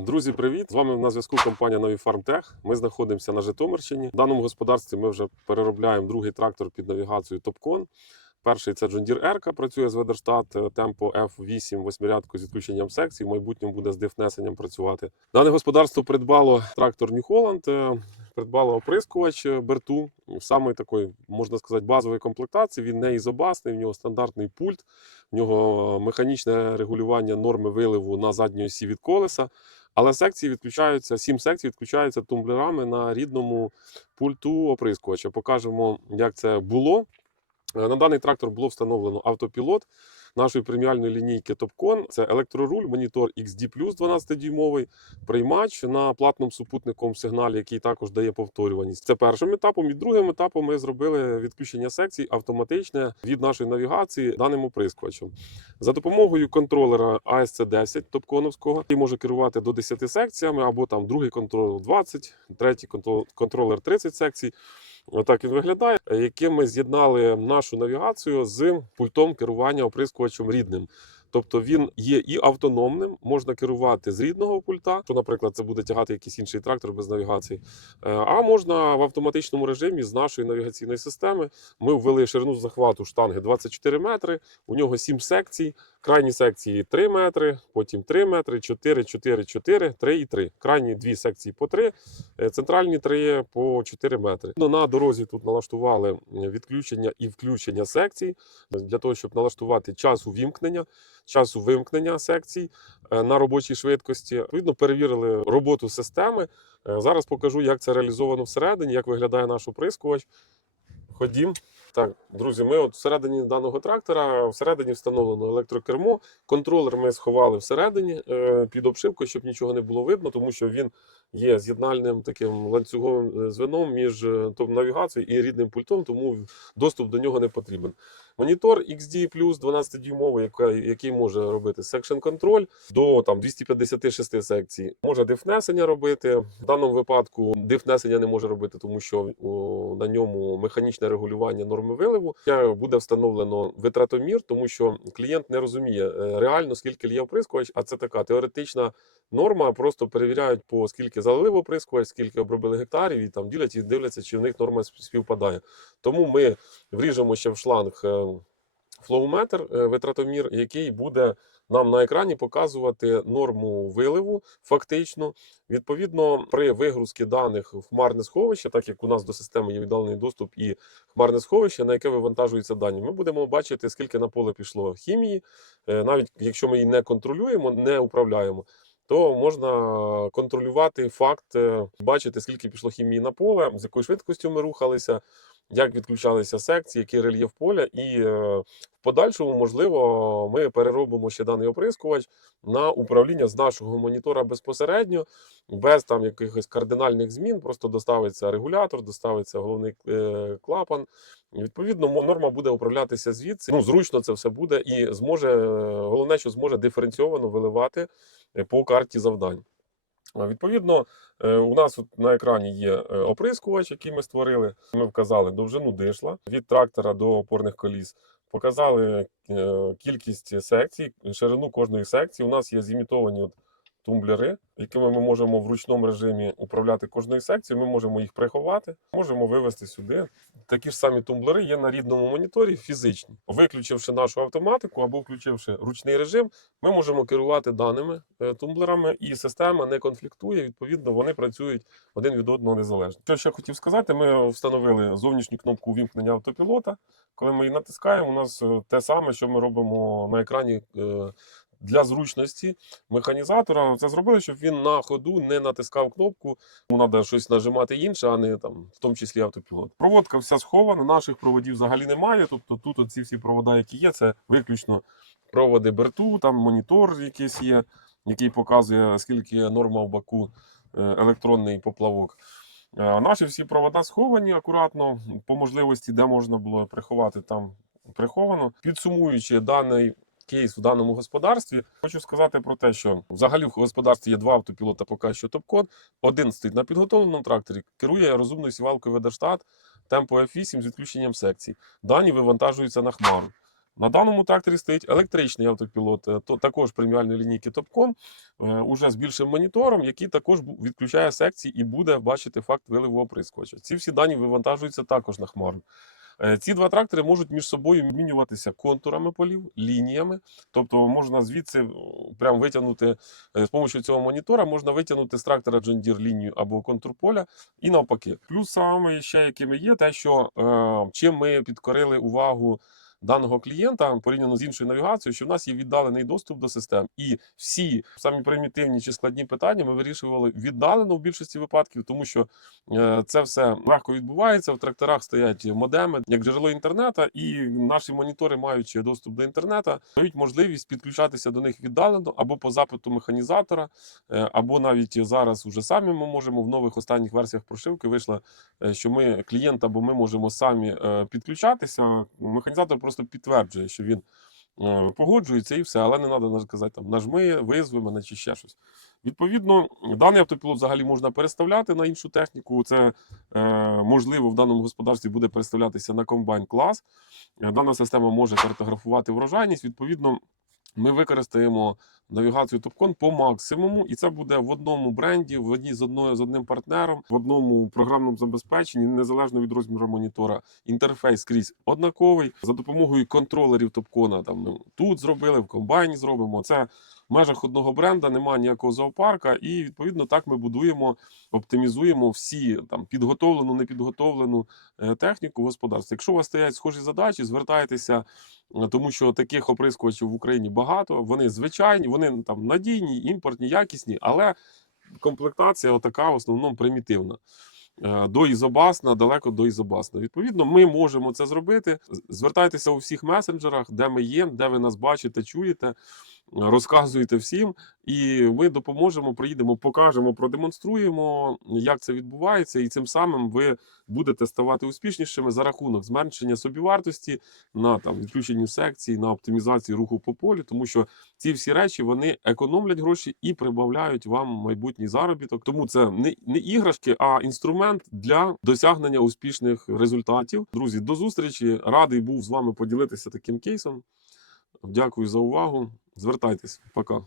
Друзі, привіт! З вами на зв'язку компанія Нові Фармтех. Ми знаходимося на Житомирщині. В даному господарстві ми вже переробляємо другий трактор під навігацією Топкон. Перший це Deere Erka, працює з Ведерштат Tempo F8 восьмирядку з відключенням секцій. В майбутньому буде з дифнесенням працювати. Дане господарство придбало трактор New Holland, е, придбало оприскувач е, Берту. Самої такої, можна сказати, базової комплектації. Він не ізобасний, в нього стандартний пульт, в нього механічне регулювання норми виливу на задній осі від колеса. Але секції відключаються, сім секцій відключаються тумблерами на рідному пульту оприскувача. Покажемо, як це було. Е, На даний трактор було встановлено автопілот нашої преміальної лінійки Topcon. Це електроруль, монітор XD+, 12-дюймовий, приймач на платному супутниковому сигналі, який також дає повторюваність. Це першим етапом. І другим етапом ми зробили відключення секцій автоматичне від нашої навігації даним оприскувачем. За допомогою контролера ASC10 топконовського, який може керувати до 10 секціями, або там другий контролер 20, третій контрол- контролер 30 секцій. Отак він виглядає, яким ми з'єднали нашу навігацію з пультом керування оприскувачем рідним. Тобто він є і автономним, можна керувати з рідного пульта, що, наприклад, це буде тягати якийсь інший трактор без навігації. Е, А можна в автоматичному режимі з нашої навігаційної системи. Ми ввели ширину захвату штанги 24 метри, у нього 7 секцій. Крайні секції 3 метри, потім 3 метри, 4, 4, 4, 3 і 3. Крайні дві секції по 3, е, центральні 3 по 4 метри. Ну, На дорозі тут налаштували е, відключення і включення секцій для того, щоб налаштувати час увімкнення, часу вимкнення секцій е, на робочій швидкості. Відповідно, перевірили роботу системи. Е, Зараз покажу, як це реалізовано всередині, як виглядає наш оприскувач. Ходім. Так, друзі, ми от всередині даного трактора всередині встановлено електрокермо. Контролер ми сховали всередині е, під обшивкою, щоб нічого не було видно, тому що він є з'єднальним таким ланцюговим е, звеном між е, навігацією і рідним пультом, тому доступ до нього не потрібен. Монітор XD 12-дюймовий, який, який може робити секшн контроль до там 256 секцій. Може дифнесення робити. В даному випадку дифнесення не може робити, тому що о, на ньому механічне регулювання норми виливу. Буде встановлено витратомір, тому що клієнт не розуміє е, реально скільки лє оприскувач, а це така теоретична норма. Просто перевіряють по скільки залив оприскувач, скільки обробили гектарів, і там ділять і дивляться, чи в них норма співпадає. Тому ми вріжемо ще в шланг е, флоуметр, е, витратомір, який буде нам на екрані показувати норму виливу фактично. Відповідно, при вигрузці даних в хмарне сховище, так як у нас до системи є віддалений доступ і хмарне сховище, на яке вивантажуються дані, ми будемо бачити, скільки на поле пішло хімії, Е, навіть якщо ми її не контролюємо, не управляємо. То можна контролювати факт, е, бачити, скільки пішло хімії на поле, з якою швидкістю ми рухалися, як відключалися секції, який рельєф поля, і е, в подальшому, можливо, ми переробимо ще даний оприскувач на управління з нашого монітора безпосередньо, без там якихось кардинальних змін. Просто доставиться регулятор, доставиться головний е, клапан. Відповідно, норма буде управлятися звідси. Ну, зручно це все буде, і зможе е, головне, що зможе диференційовано виливати по карті завдань. Відповідно, е, у нас от на екрані є е, оприскувач, який ми створили. Ми вказали довжину дишла від трактора до опорних коліс. Показали е, кількість секцій, ширину кожної секції. У нас є зімітовані от тумблери, якими ми можемо в ручному режимі управляти кожною секцією. Ми можемо їх приховати, можемо вивести сюди. Такі ж самі тумблери є на рідному моніторі фізичні. Виключивши нашу автоматику або включивши ручний режим, ми можемо керувати даними е, тумблерами, і система не конфліктує. Відповідно, вони працюють один від одного незалежно. Що ще хотів сказати, ми встановили зовнішню кнопку увімкнення автопілота. Коли ми її натискаємо, у нас е, те саме, що ми робимо на екрані. Для зручності механізатора це зробили, щоб він на ходу не натискав кнопку. Йому треба щось нажимати інше, а не там, в тому числі автопілот. Проводка вся схована, наших проводів взагалі немає. Тобто тут оці всі провода, які є, це виключно проводи берту, там монітор якийсь є, який показує, скільки норма в баку е, електронний поплавок. Е, наші всі провода сховані акуратно, по можливості, де можна було приховати, там приховано. Підсумуючи даний кейс в даному господарстві, хочу сказати про те, що взагалі в господарстві є два автопілота, поки що топкод. Один стоїть на підготовленому тракторі, керує розумною сівалкою Ведерштат Tempo F8 з відключенням секцій. Дані вивантажуються на хмару. На даному тракторі стоїть електричний автопілот, е, то також преміальної лінійки Topcon, е, уже з більшим монітором, який також відключає секції і буде бачити факт виливу оприскувача. Ці всі дані вивантажуються також на хмару. Е, Ці два трактори можуть між собою змінюватися контурами полів, лініями. Тобто можна звідси прям витягнути е, з допомогою цього монітора, можна витягнути з трактора Deere лінію або контур поля і навпаки. Плюс саме ще якими є те, що е, чим ми підкорили увагу даного клієнта порівняно з іншою навігацією, що в нас є віддалений доступ до систем, і всі самі примітивні чи складні питання ми вирішували віддалено в більшості випадків, тому що е, це все легко відбувається. В тракторах стоять модеми як джерело інтернету, і наші монітори, маючи доступ до інтернету, дають можливість підключатися до них віддалено або по запиту механізатора, е, або навіть зараз уже самі ми можемо в нових останніх версіях прошивки вийшло, е, що ми клієнт або ми можемо самі підключатися. Механізатор просто підтверджує, що він е, погоджується і все, але не треба казати там нажми, визви мене чи ще щось. Відповідно, даний автопілот взагалі можна переставляти на іншу техніку. Це е, можливо в даному господарстві буде переставлятися на комбайн клас. Е, Дана система може картографувати врожайність. Відповідно, ми використаємо навігацію Topcon по максимуму, і це буде в одному бренді, в одній з одною з одним партнером, в одному програмному забезпеченні, незалежно від розміру монітора. Інтерфейс скрізь однаковий. За допомогою контролерів Topcon, там ну, тут зробили, в комбайні зробимо. Це межах одного бренда, немає ніякого зоопарка, і відповідно так ми будуємо, оптимізуємо всі там підготовлену, непідготовлену е, техніку в господарстві. Якщо у вас стоять схожі задачі, звертайтеся, е, тому що таких оприскувачів в Україні багато. Вони звичайні, вони там надійні, імпортні, якісні, але комплектація отака в основному примітивна. Е, До ізобасна, далеко до ізобасна. Відповідно, ми можемо це зробити. Звертайтеся у всіх месенджерах, де ми є, де ви нас бачите, чуєте, розказуєте всім, і ми допоможемо, приїдемо, покажемо, продемонструємо, як це відбувається, і цим самим ви будете ставати успішнішими за рахунок зменшення собівартості на там відключенню секцій, на оптимізації руху по полю, тому що ці всі речі вони економлять гроші і прибавляють вам майбутній заробіток. Тому це не, не іграшки, а інструмент для досягнення успішних результатів. Друзі, до зустрічі! Радий був з вами поділитися таким кейсом. Дякую за увагу. Звертайтесь, пока.